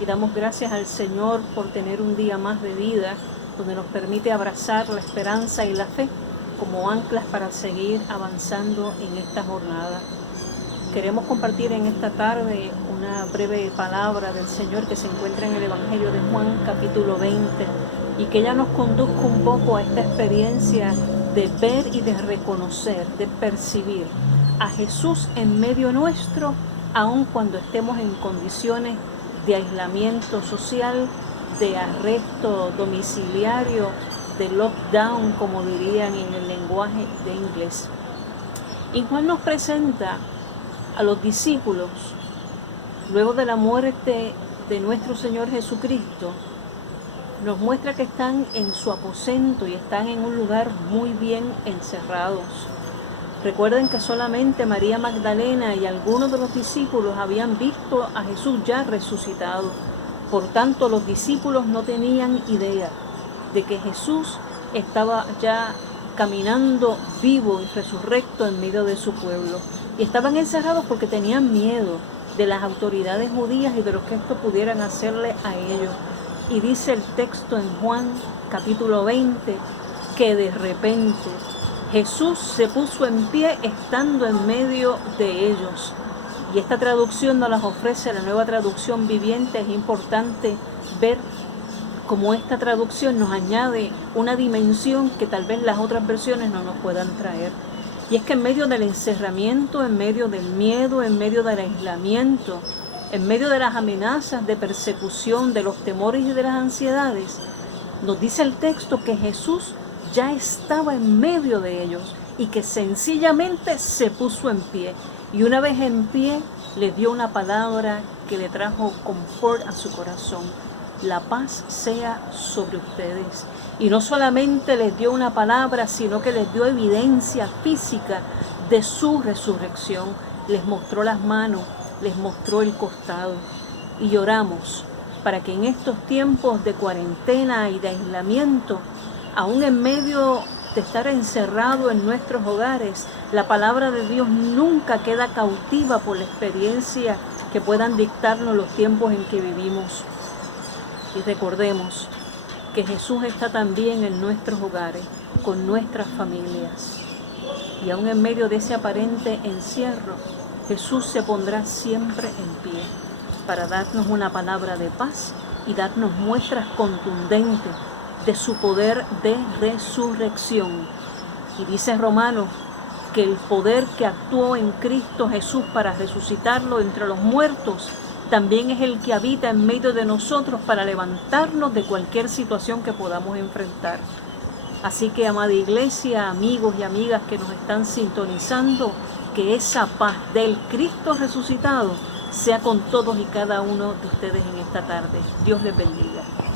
Y damos gracias al Señor por tener un día más de vida, donde nos permite abrazar la esperanza y la fe como anclas para seguir avanzando en esta jornada. Queremos compartir en esta tarde una breve palabra del Señor que se encuentra en el Evangelio de Juan, capítulo 20, y que ella nos conduzca un poco a esta experiencia de ver y de reconocer, de percibir a Jesús en medio nuestro, aun cuando estemos en condiciones de aislamiento social, de arresto domiciliario, de lockdown, como dirían en el lenguaje de inglés. Y Juan nos presenta a los discípulos, luego de la muerte de nuestro Señor Jesucristo, nos muestra que están en su aposento y están en un lugar muy bien encerrados. Recuerden que solamente María Magdalena y algunos de los discípulos habían visto a Jesús ya resucitado. Por tanto, los discípulos no tenían idea de que Jesús estaba ya caminando vivo y resurrecto en medio de su pueblo. Y estaban encerrados porque tenían miedo de las autoridades judías y de lo que esto pudieran hacerle a ellos. Y dice el texto en Juan capítulo 20 que de repente Jesús se puso en pie estando en medio de ellos. Y esta traducción nos las ofrece la Nueva Traducción Viviente. Es importante ver cómo esta traducción nos añade una dimensión que tal vez las otras versiones no nos puedan traer. Y es que en medio del encerramiento, en medio del miedo, en medio del aislamiento, en medio de las amenazas de persecución, de los temores y de las ansiedades, nos dice el texto que Jesús ya estaba en medio de ellos y que sencillamente se puso en pie. Y una vez en pie, les dio una palabra que le trajo confort a su corazón. La paz sea sobre ustedes. Y no solamente les dio una palabra, sino que les dio evidencia física de su resurrección. Les mostró las manos, les mostró el costado. Y oramos para que en estos tiempos de cuarentena y de aislamiento, aún en medio de estar encerrado en nuestros hogares, la palabra de Dios nunca queda cautiva por la experiencia que puedan dictarnos los tiempos en que vivimos. Y recordemos que Jesús está también en nuestros hogares, con nuestras familias. Y aún en medio de ese aparente encierro, Jesús se pondrá siempre en pie para darnos una palabra de paz y darnos muestras contundentes de su poder de resurrección. Y dice Romanos que el poder que actuó en Cristo Jesús para resucitarlo entre los muertos también es el que habita en medio de nosotros para levantarnos de cualquier situación que podamos enfrentar. Así que, amada iglesia, amigos y amigas que nos están sintonizando, que esa paz del Cristo resucitado sea con todos y cada uno de ustedes en esta tarde. Dios les bendiga.